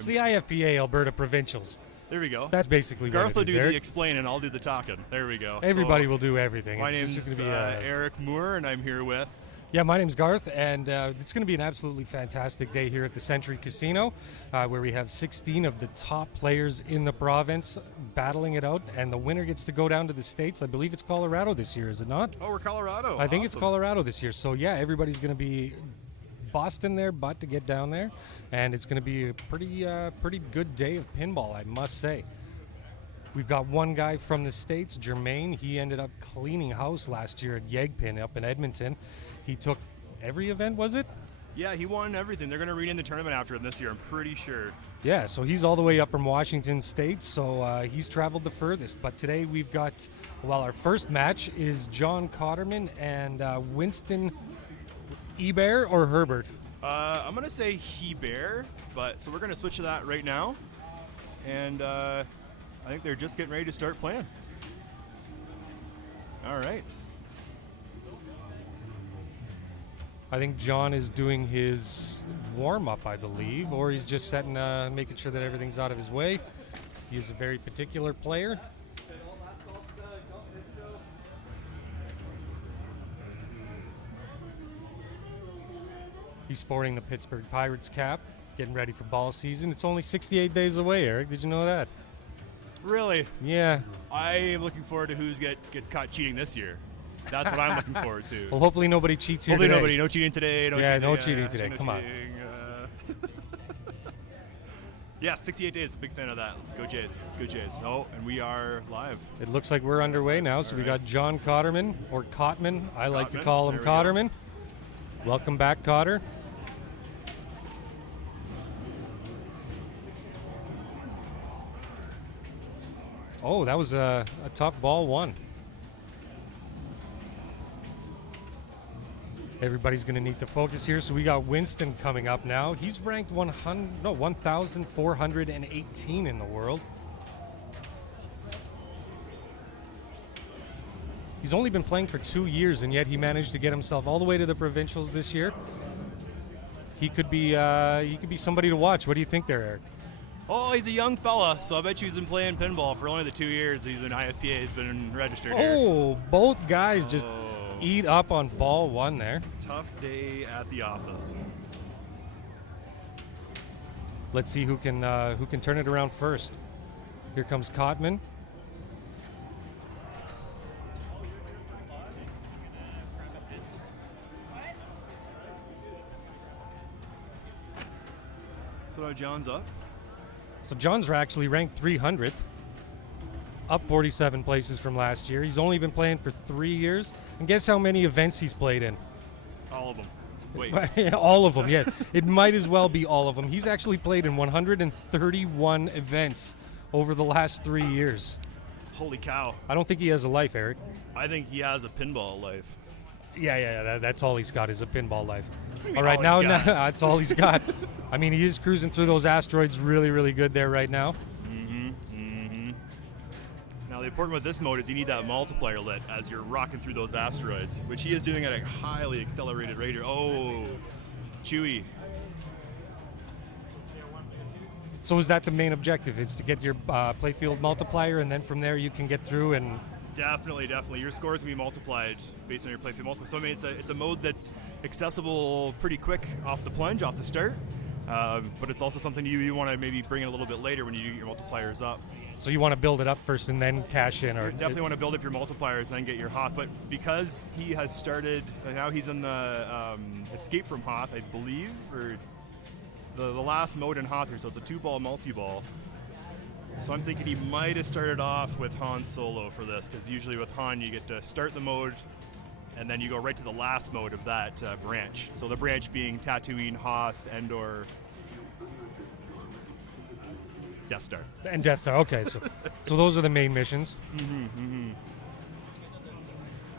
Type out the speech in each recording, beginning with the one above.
It's the IFPA Alberta Provincials. There we go. That's basically Garth what it will is, do Eric. the explain and I'll do the talking. There we go. Everybody So, will do everything. My It's name's just gonna be, Eric Moore, and I'm here with... Yeah, my name's Garth, and it's going to be an absolutely fantastic day here at the Century Casino, where we have 16 of the top players in the province battling it out, and the winner gets to go down to the States. I believe it's Colorado this year, is it not? Oh, we're Colorado. I think it's Awesome. Colorado this year. So, yeah, everybody's going to be busting their butt to get down there, and it's going to be a pretty good day of pinball, I must say. We've got one guy from the States, Jermaine. He ended up cleaning house last year at Yegpin up in Edmonton. He took every event, was it? Yeah, he won everything. They're going to rename the tournament after him this year, I'm pretty sure. Yeah, so he's all the way up from Washington State, so he's traveled the furthest. But today we've got, well, our first match is John Cotterman and Winston Ebert or Herbert? I'm going to say Hebert, but so we're going to switch to that right now. And I think they're just getting ready to start playing. All right. I think John is doing his warm-up, I believe, or he's just setting, making sure that everything's out of his way. He's a very particular player. He's sporting the Pittsburgh Pirates cap, getting ready for ball season. It's only 68 days away, Eric. Did you know that? Really? Yeah. I am looking forward to who gets caught cheating this year. That's what I'm looking forward to. Well, hopefully nobody cheats here Hopefully today. nobody. No cheating today. No cheating today. No Come on. Yeah, 68 days. Big fan of that. Let's go Jays. Go Jays. Oh, and we are live. It looks like we're underway now. So we got John Cotterman, or Cotman. I like to call him Cotterman. Welcome back, Cotter. Oh, that was a tough ball one. Everybody's going to need to focus here. So we got Winston coming up now. He's ranked 1,418 in the world. He's only been playing for 2 years, and yet he managed to get himself all the way to the provincials this year. He could be somebody to watch. What do you think there, Eric? Oh, he's a young fella, so I bet you he's been playing pinball for only the 2 years he's been IFPA. He's been registered here. Oh, both guys just eat up on ball one there. Tough day at the office. Let's see who can turn it around first. Here comes Cotman. So now John's up. So John's actually ranked 300th, up 47 places from last year. He's only been playing for 3 years, and guess how many events he's played in? All of them. Wait. All of them, yes. It might as well be all of them. He's actually played in 131 events over the last 3 years. Holy cow. I don't think he has a life, Eric. I think he has a pinball life. Yeah, that's all he's got is a pinball life. Maybe All right, all now he's got. that's all he's got. I mean, he is cruising through those asteroids really, really good there right now. Now, the important with this mode is you need that multiplier lit as you're rocking through those asteroids, which he is doing at a highly accelerated rate. Oh, Chewy. So is that the main objective? Is to get your playfield multiplier, and then from there you can get through and... Definitely. Your scores can be multiplied based on your playfield multiplier. So, I mean, it's a mode that's accessible pretty quick off the plunge, off the start, but it's also something you want to maybe bring in a little bit later when you get your multipliers up. So you want to build it up first and then cash in, or You definitely want to build up your multipliers and then get your Hoth. But because he has started, now he's in the Escape from Hoth, I believe, or the last mode in Hoth here. So it's a 2-ball multi-ball. So I'm thinking he might have started off with Han solo for this, because usually with Han you get to start the mode and then you go right to the last mode of that branch. So the branch being Tatooine, Hoth, Endor, Death Star. And Death Star. Okay, so those are the main missions.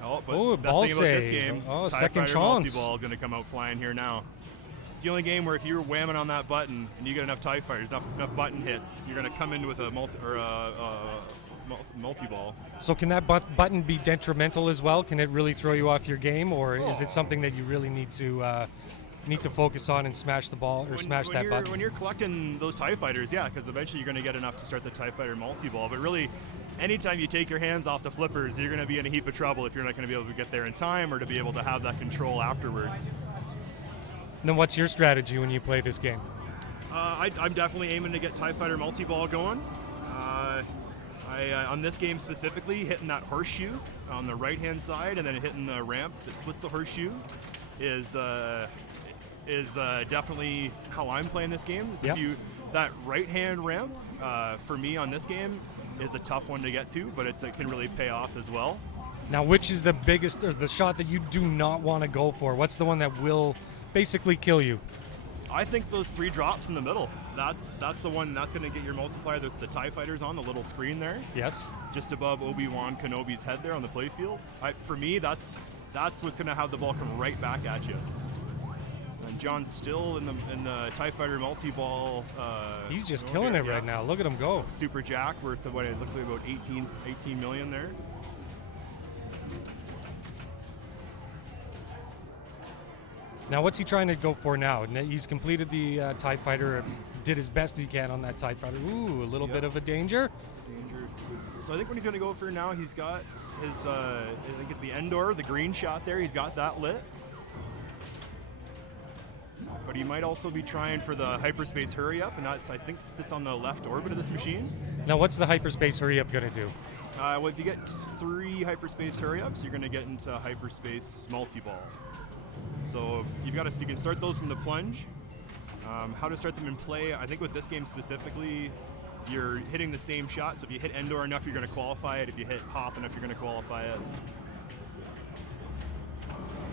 Oh, but Oh, best ball thing about this save. game, Oh, TIE second Fighter chance. multi-ball is going to come out flying here now. It's the only game where if you're whamming on that button and you get enough TIE Fighters, enough button hits, you're going to come in with a multi-ball. So can that button be detrimental as well? Can it really throw you off your game, or is it something that you really need to need to focus on and smash the ball or smash that button. When you're collecting those TIE Fighters, yeah, because eventually you're going to get enough to start the TIE Fighter multi-ball. But really, anytime you take your hands off the flippers, you're going to be in a heap of trouble if you're not going to be able to get there in time or to be able to have that control afterwards. And then what's your strategy when you play this game? I'm definitely aiming to get TIE Fighter multi-ball going. On this game specifically, hitting that horseshoe on the right-hand side and then hitting the ramp that splits the horseshoe is definitely how I'm playing this game. Yep. That right-hand ramp for me on this game is a tough one to get to, but it can really pay off as well. Now, which is the biggest or the shot that you do not want to go for? What's the one that will basically kill you? I think those 3 drops in the middle. That's the one that's going to get your multiplier. The TIE Fighters on the little screen there. Yes. Just above Obi-Wan Kenobi's head there on the playfield. For me, that's what's going to have the ball come right back at you. And John's still in the TIE Fighter multi-ball. He's just killing it right now. Look at him go. Super Jack worth what it looks like about 18 million there. Now, what's he trying to go for now? He's completed the TIE Fighter, did his best he can on that TIE Fighter. Ooh, a little bit of a danger. So I think what he's going to go for now, he's got his, I think it's the Endor, the green shot there. He's got that lit. But he might also be trying for the hyperspace hurry up, and that's, I think, sits on the left orbit of this machine. Now, what's the hyperspace hurry up going to do? Well, if you get 3 hyperspace hurry ups, you're going to get into hyperspace multi-ball. So you can start those from the plunge. How to start them in play, I think with this game specifically, you're hitting the same shot. So if you hit Endor enough, you're going to qualify it. If you hit Hoth enough, you're going to qualify it.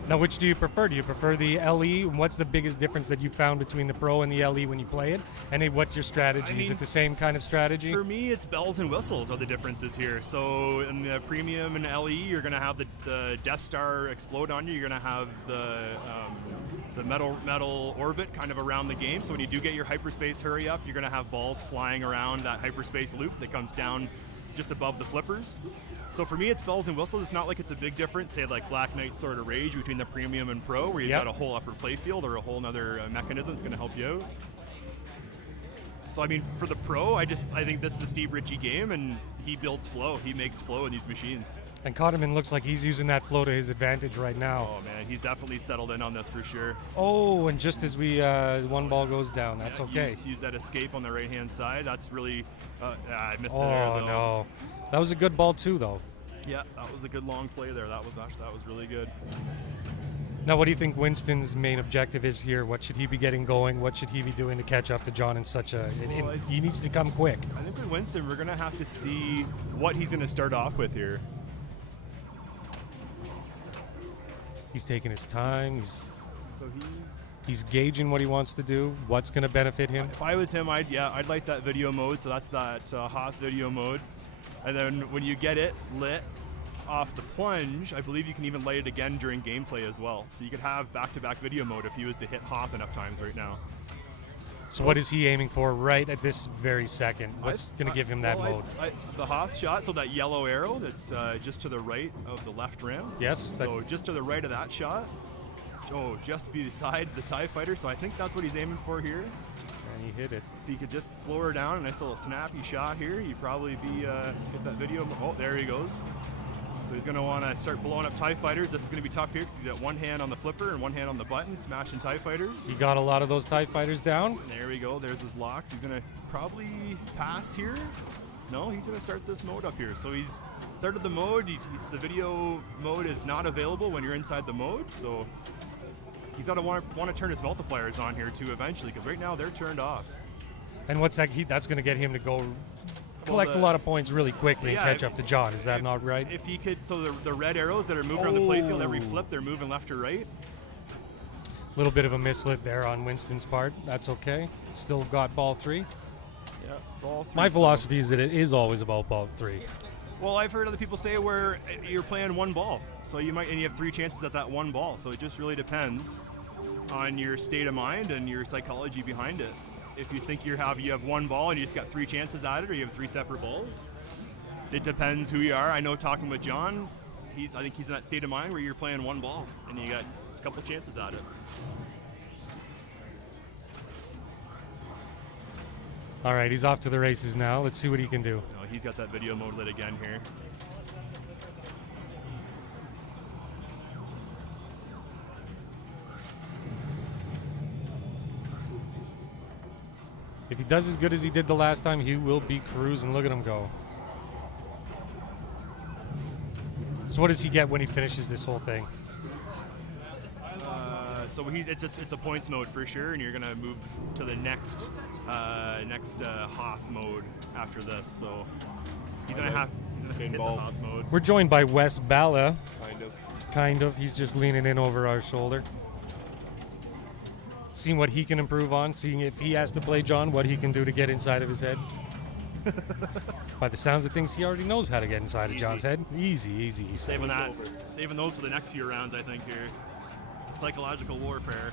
Now, which do you prefer? Do you prefer the LE? What's the biggest difference that you found between the Pro and the LE when you play it? And what's your strategy? Is it the same kind of strategy? For me, it's bells and whistles are the differences here. So in the Premium and LE, you're going to have the Death Star explode on you. You're going to have the metal orbit kind of around the game. So when you do get your hyperspace hurry up, you're going to have balls flying around that hyperspace loop that comes down just above the flippers. So for me, it's bells and whistles. It's not like it's a big difference, say like Black Knight Sword of Rage between the Premium and Pro, where you've got a whole upper playfield or a whole other mechanism that's going to help you out. So I mean, for the Pro, I think this is a Steve Ritchie game, and he builds flow. He makes flow in these machines. And Cotterman looks like he's using that flow to his advantage right now. Oh man, he's definitely settled in on this for sure. Oh, and just as we one ball goes down, that's okay. Use that escape on the right-hand side. That's really, I missed it there Oh though. no, that was a good ball too, though. Yeah, that was a good long play there. That was really good. Now, what do you think Winston's main objective is here? What should he be getting going? What should he be doing to catch up to John in such a... he needs to come quick. I think with Winston, we're going to have to see what he's going to start off with here. He's taking his time. He's gauging what he wants to do, what's going to benefit him. If I was him, I'd like that video mode. So that's that Hoth video mode. And then when you get it lit off the plunge, I believe you can even light it again during gameplay as well. So you could have back-to-back video mode if he was to hit Hoth enough times right now. So what is he aiming for right at this very second? What's going to give him that mode? The Hoth shot, so that yellow arrow that's just to the right of the left rim. Yes. So just to the right of that shot. Oh, just beside the TIE Fighter. So I think that's what he's aiming for here. And he hit it. If he could just slow her down, a nice little snappy shot here, he'd probably be hit that video. Oh, there he goes. So he's going to want to start blowing up TIE Fighters. This is going to be tough here because he's got one hand on the flipper and one hand on the button, smashing TIE Fighters. He got a lot of those TIE Fighters down. There we go. There's his locks. He's going to probably pass here. No, he's going to start this mode up here. So he's started the mode. The video mode is not available when you're inside the mode. So he's going to want to turn his multipliers on here too eventually, because right now they're turned off. And what's that? That's going to get him to go collect a lot of points really quickly and catch up to John. Is that not right? If he could, so the red arrows that are moving around the playfield every flip, they're moving left or right. A little bit of a misflip there on Winston's part. That's okay. Still got ball 3. Yeah, ball 3. My philosophy is that it is always about ball 3. Well, I've heard other people say where you're playing one ball, so you have 3 chances at that one ball. So it just really depends on your state of mind and your psychology behind it. If you think you have one ball and you just got 3 chances at it, or you have 3 separate balls, it depends who you are. I know talking with John, I think he's in that state of mind where you're playing one ball and you got a couple chances at it. All right, he's off to the races now. Let's see what he can do. Oh, he's got that video mode lit again here. If he does as good as he did the last time, he will be cruising. Look at him go. So what does he get when he finishes this whole thing? So it's a points mode for sure, and you're gonna move to the next Hoth mode after this. So he's gonna hit the Hoth mode. We're joined by Wes Balla. Kind of. Kind of. He's just leaning in over our shoulder. Seeing what he can improve on, seeing if he has to play John, what he can do to get inside of his head. By the sounds of things, he already knows how to get inside of John's head. Easy, easy. He's saving those for the next few rounds, I think, here. Psychological warfare.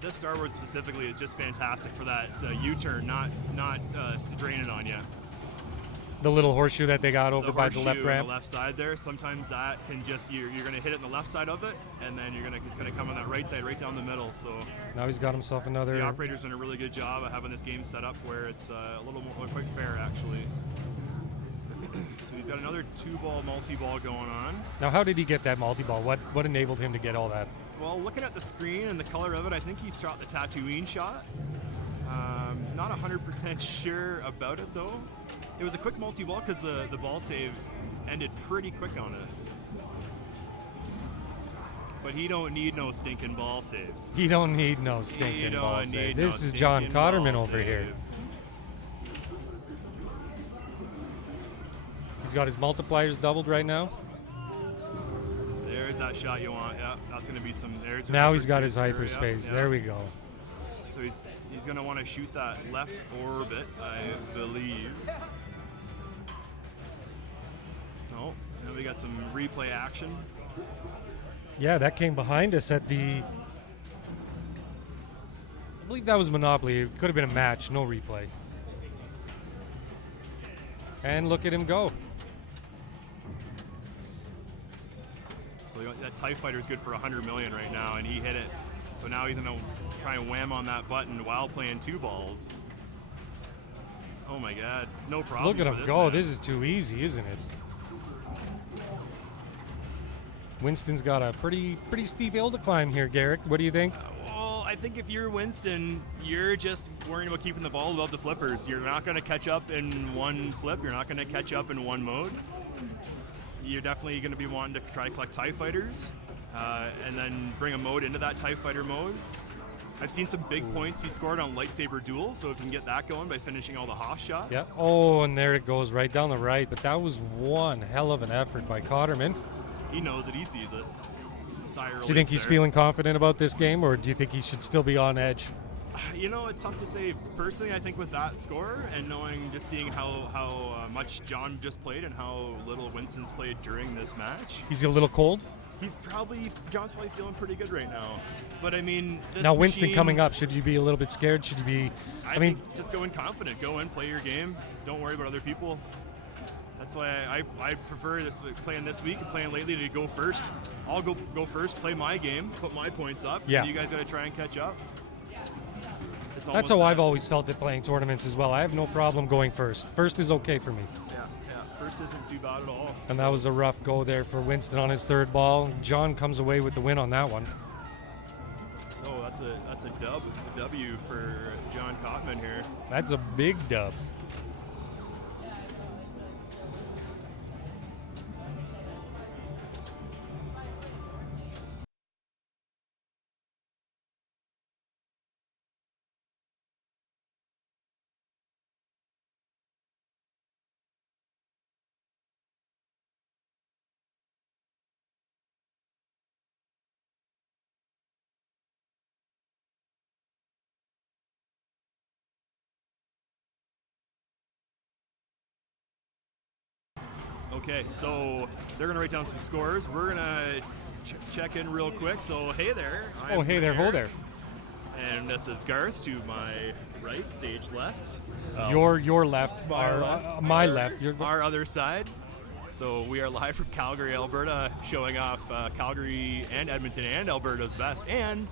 This Star Wars specifically is just fantastic for that U-turn, not draining on you. The little horseshoe that they got over by the left ramp. On the left side there. Sometimes that can just you're going to hit it on the left side of it, and then it's going to come on that right side, right down the middle. So now he's got himself another. The operator's done a really good job of having this game set up where it's a little more quite fair actually. So he's got another 2-ball multi-ball going on. Now, how did he get that multi-ball? What enabled him to get all that? Well, looking at the screen and the color of it, I think he's shot the Tatooine shot. Not 100% sure about it though. It was a quick multi-ball because the ball save ended pretty quick on it. But he don't need no stinking ball save. He don't need no stinking ball save. This is John Cotterman over here. He's got his multipliers doubled right now. There's that shot you want. Yeah, that's going to be some. Now he's got his hyperspace. Yeah. There we go. So he's going to want to shoot that left orbit, I believe. Oh, now we got some replay action. Yeah, that came behind us at the. I believe that was Monopoly. It could have been a match, no replay. And look at him go. So that TIE Fighter is good for 100 million right now, and he hit it. So now he's gonna try and wham on that button while playing 2 balls. Oh my God, no problem. Look at him go. This is too easy, isn't it? Winston's got a pretty steep hill to climb here, Garrick. What do you think? Well, I think if you're Winston, you're just worrying about keeping the ball above the flippers. You're not going to catch up in one flip. You're not going to catch up in one mode. You're definitely going to be wanting to try to collect TIE Fighters and then bring a mode into that TIE Fighter mode. I've seen some big points be scored on Lightsaber Duel, so if you can get that going by finishing all the Hoth shots. Yeah. Oh, and there it goes right down the right. But that was one hell of an effort by Cotterman. He knows it. He sees it. Do you think he's feeling confident about this game, or do you think he should still be on edge? You know, it's tough to say. Personally, I think with that score and seeing how much John just played and how little Winston's played during this match. He's a little cold? John's probably feeling pretty good right now. But I mean, now Winston coming up, should you be a little bit scared? Should you be? I mean, just go in confident. Go in, play your game. Don't worry about other people. That's why I prefer playing this week and playing lately to go first. I'll go first, play my game, put my points up. Yeah. And you guys got to try and catch up. That's how I've always felt it playing tournaments as well. I have no problem going first. First is okay for me. Yeah. First isn't too bad at all. And that was a rough go there for Winston on his 3rd ball. John comes away with the win on that one. So that's a W for John Cotman here. That's a big dub. Okay, so they're going to write down some scores. We're going to check in real quick. So, hey there. Oh, hey there, ho there. And this is Garth to my right, stage left. Your left, my left. Our other side. So we are live from Calgary, Alberta, showing off Calgary and Edmonton and Alberta's best, and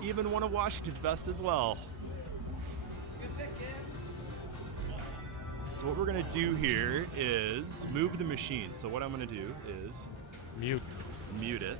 even one of Washington's best as well. So what we're gonna do here is move the machine. So what I'm gonna do is Mute. mute it.